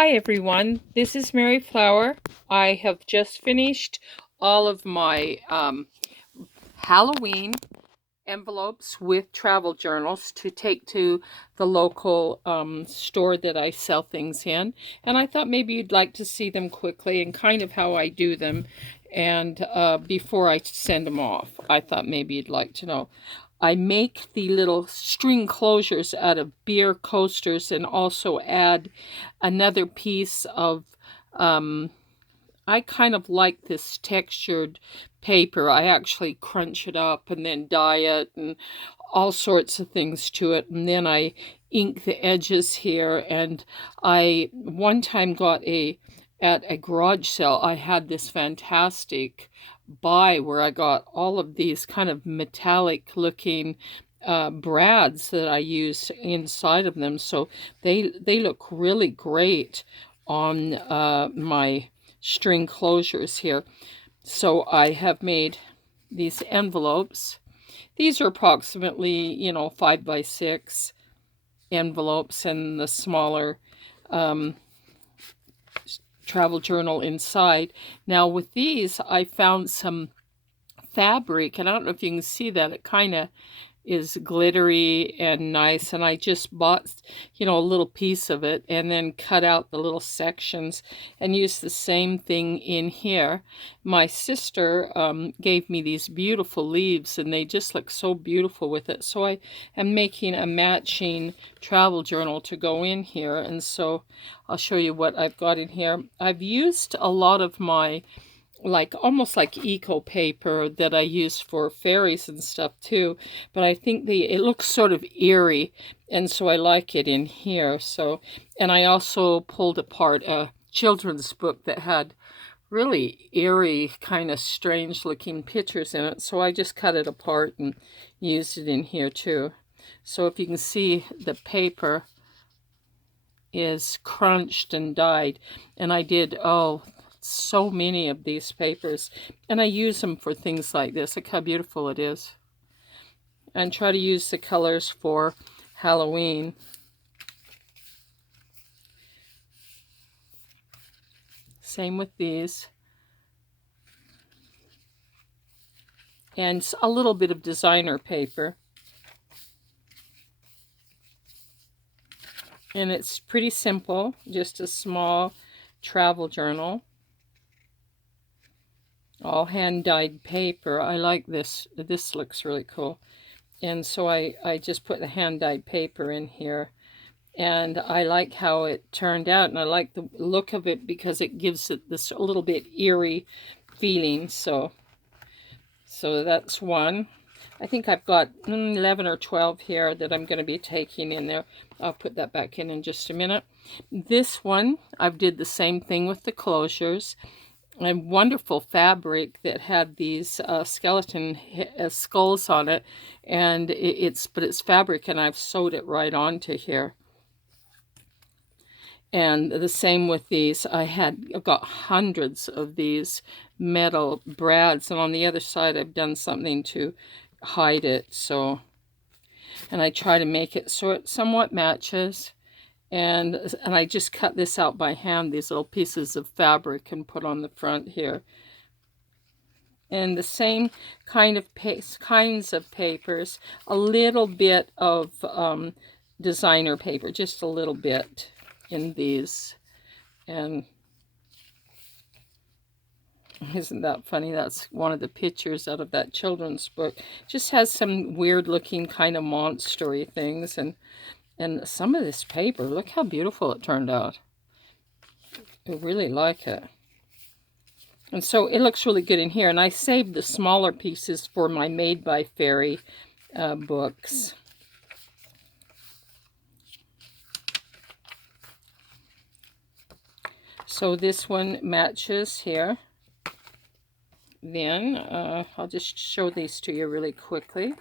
Hi everyone, this is Mary Flower. I have just finished all of my Halloween envelopes with travel journals to take to the local store that I sell things in. And I thought maybe you'd like to see them quickly and kind of how I do them. And before I send them off, I thought maybe you'd like to know. I make the little string closures out of beer coasters and also add another piece of I kind of like this textured paper. I actually crunch it up and then dye it and all sorts of things to it. And then I ink the edges here. And I one time got at a garage sale, I had this fantastic buy where I got all of these kind of metallic looking brads that I use inside of them. So they look really great on my string closures here. So I have made these envelopes. These are approximately, 5 by 6 envelopes, and the smaller travel journal inside. Now with these, I found some fabric, and I don't know if you can see that. It kind of is glittery and nice, and I just bought a little piece of it and then cut out the little sections and used the same thing in here. My sister gave me these beautiful leaves, and they just look so beautiful with it, so I am making a matching travel journal to go in here. And so I'll show you what I've got in here. I've used a lot of my almost like eco paper that I use for fairies and stuff too, but I think it looks sort of eerie, and so I like it in here. So, and I also pulled apart a children's book that had really eerie, kind of strange looking pictures in it, so I just cut it apart and used it in here too. So if you can see, the paper is crunched and dyed, and I did so many of these papers, and I use them for things like this. Look how beautiful it is. And try to use the colors for Halloween. Same with these. And a little bit of designer paper. And it's pretty simple, just a small travel journal. All hand-dyed paper. I like this. This looks really cool. And so I just put the hand-dyed paper in here. And I like how it turned out, and I like the look of it because it gives it this a little bit eerie feeling. So that's one. I think I've got 11 or 12 here that I'm going to be taking in there. I'll put that back in just a minute. This one, I've did the same thing with the closures. A wonderful fabric that had these skeleton skulls on it, and it's fabric, and I've sewed it right onto here. And the same with these. I've got hundreds of these metal brads, and on the other side I've done something to hide it. So, and I try to make it so it somewhat matches. And I just cut this out by hand, these little pieces of fabric, and put on the front here. And the same kinds of papers, a little bit of designer paper, just a little bit in these. And isn't that funny? That's one of the pictures out of that children's book. Just has some weird looking kind of monstery things, and some of this paper, look how beautiful it turned out. I really like it. And so it looks really good in here. And I saved the smaller pieces for my Made by Fairy books. So this one matches here. Then I'll just show these to you really quickly.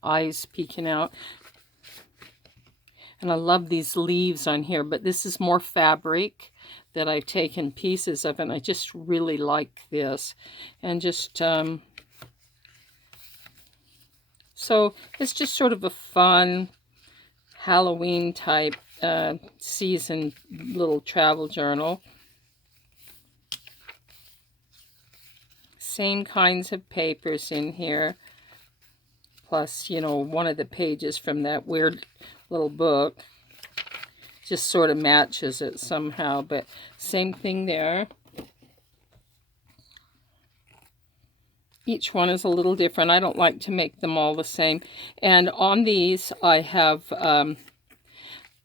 Eyes peeking out. And I love these leaves on here, but this is more fabric that I've taken pieces of, and I just really like this. And just, so it's just sort of a fun Halloween type season little travel journal. Same kinds of papers in here. Plus, you know, one of the pages from that weird little book. Just sort of matches it somehow, but same thing there. Each one is a little different. I don't like to make them all the same. And on these, I have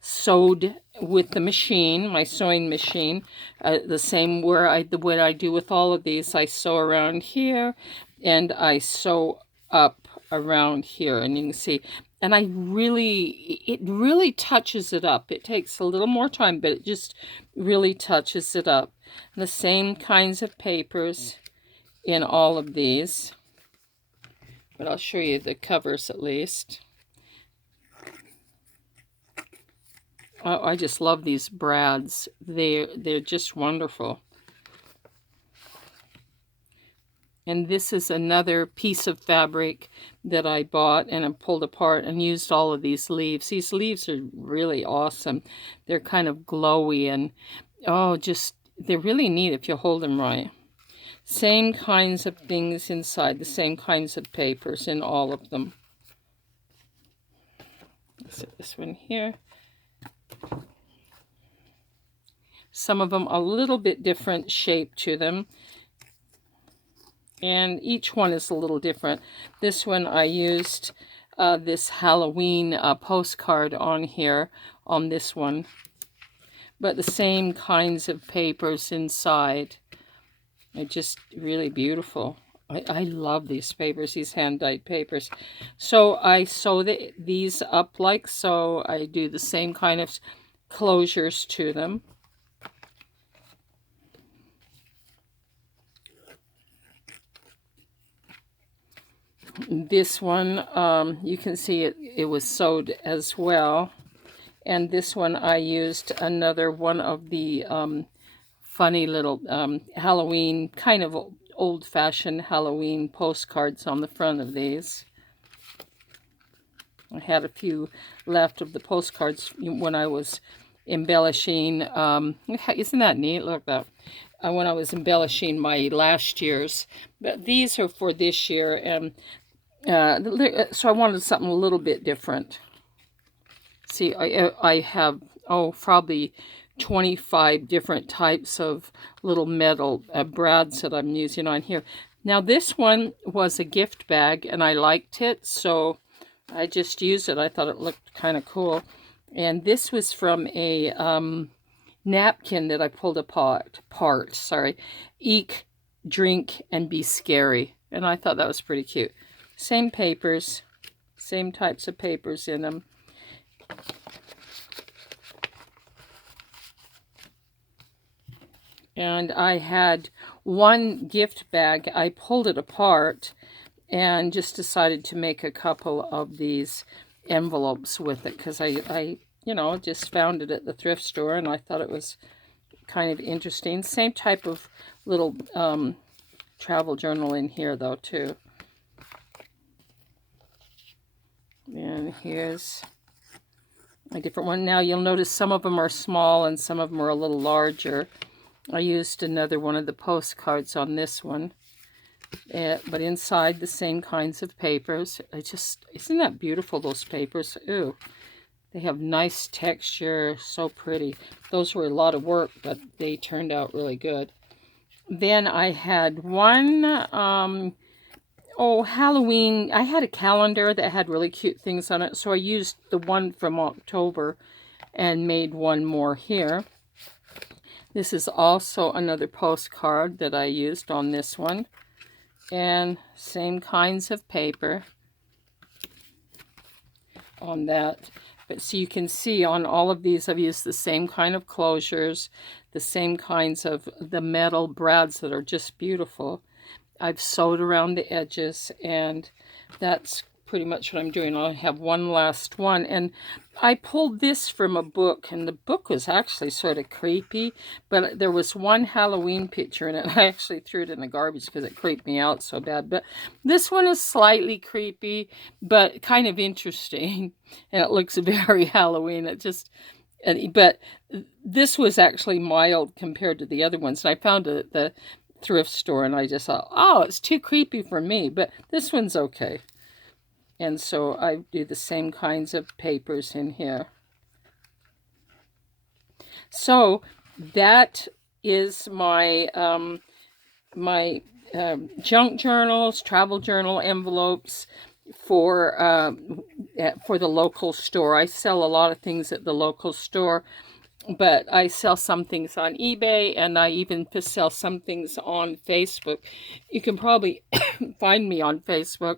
sewed with the machine, my sewing machine, the same what I do with all of these. I sew around here, and I sew up around here, and you can see. And it really touches it up. It takes a little more time, but it just really touches it up. And the same kinds of papers in all of these, but I'll show you the covers at least. Oh, I just love these brads. They're just wonderful. And this is another piece of fabric that I bought and I pulled apart and used all of these leaves. These leaves are really awesome. They're kind of glowy and, oh, they're really neat if you hold them right. Same kinds of things inside, the same kinds of papers in all of them. So this one here. Some of them a little bit different shape to them. And each one is a little different. This one I used this Halloween postcard on here, on this one. But the same kinds of papers inside. They're just really beautiful. I love these papers, these hand-dyed papers. So I sew these up like so. I do the same kind of closures to them. This one, you can see it was sewed as well. And this one I used another one of the funny little Halloween, kind of old-fashioned Halloween postcards on the front of these. I had a few left of the postcards when I was embellishing. Isn't that neat? Look at that. When I was embellishing my last year's. But these are for this year. And so I wanted something a little bit different. See, I have, probably 25 different types of little metal brads that I'm using on here. Now this one was a gift bag and I liked it, so I just used it. I thought it looked kind of cool. And this was from a napkin that I pulled apart. Eat, drink, and be scary. And I thought that was pretty cute. Same papers, same types of papers in them. And I had one gift bag. I pulled it apart and just decided to make a couple of these envelopes with it because I just found it at the thrift store and I thought it was kind of interesting. Same type of little travel journal in here though too. And here's a different one. Now you'll notice some of them are small and some of them are a little larger. I used another one of the postcards on this one. But inside the same kinds of papers. Isn't that beautiful, those papers? Ooh, they have nice texture, so pretty. Those were a lot of work, but they turned out really good. Then I had one, Halloween. I had a calendar that had really cute things on it, so I used the one from October and made one more here. This is also another postcard that I used on this one. And same kinds of paper on that. But so you can see on all of these, I've used the same kind of closures, the same kinds of the metal brads that are just beautiful. I've sewed around the edges, and that's pretty much what I'm doing. I'll have one last one. And I pulled this from a book, and the book was actually sort of creepy, but there was one Halloween picture in it. I actually threw it in the garbage because it creeped me out so bad. But this one is slightly creepy, but kind of interesting. And it looks very Halloween. But this was actually mild compared to the other ones. And I found it at the thrift store, and I just thought, oh, it's too creepy for me, but this one's okay. And so I do the same kinds of papers in here. So that is my junk journals, travel journal envelopes for the local store. I sell a lot of things at the local store, but I sell some things on eBay, and I even sell some things on Facebook. You can probably find me on Facebook.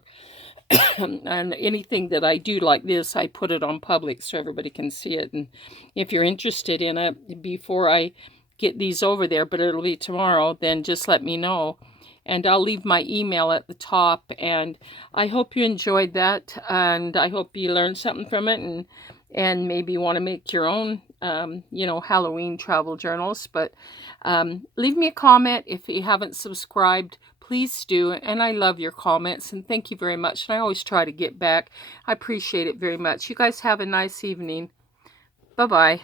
And anything that I do like this, I put it on public so everybody can see it. And if you're interested in it before I get these over there, but it'll be tomorrow, then just let me know. And I'll leave my email at the top. And I hope you enjoyed that, and I hope you learned something from it, and maybe want to make your own, Halloween travel journals. But leave me a comment if you haven't subscribed. Please do, and I love your comments, and thank you very much. And I always try to get back. I appreciate it very much. You guys have a nice evening. Bye-bye.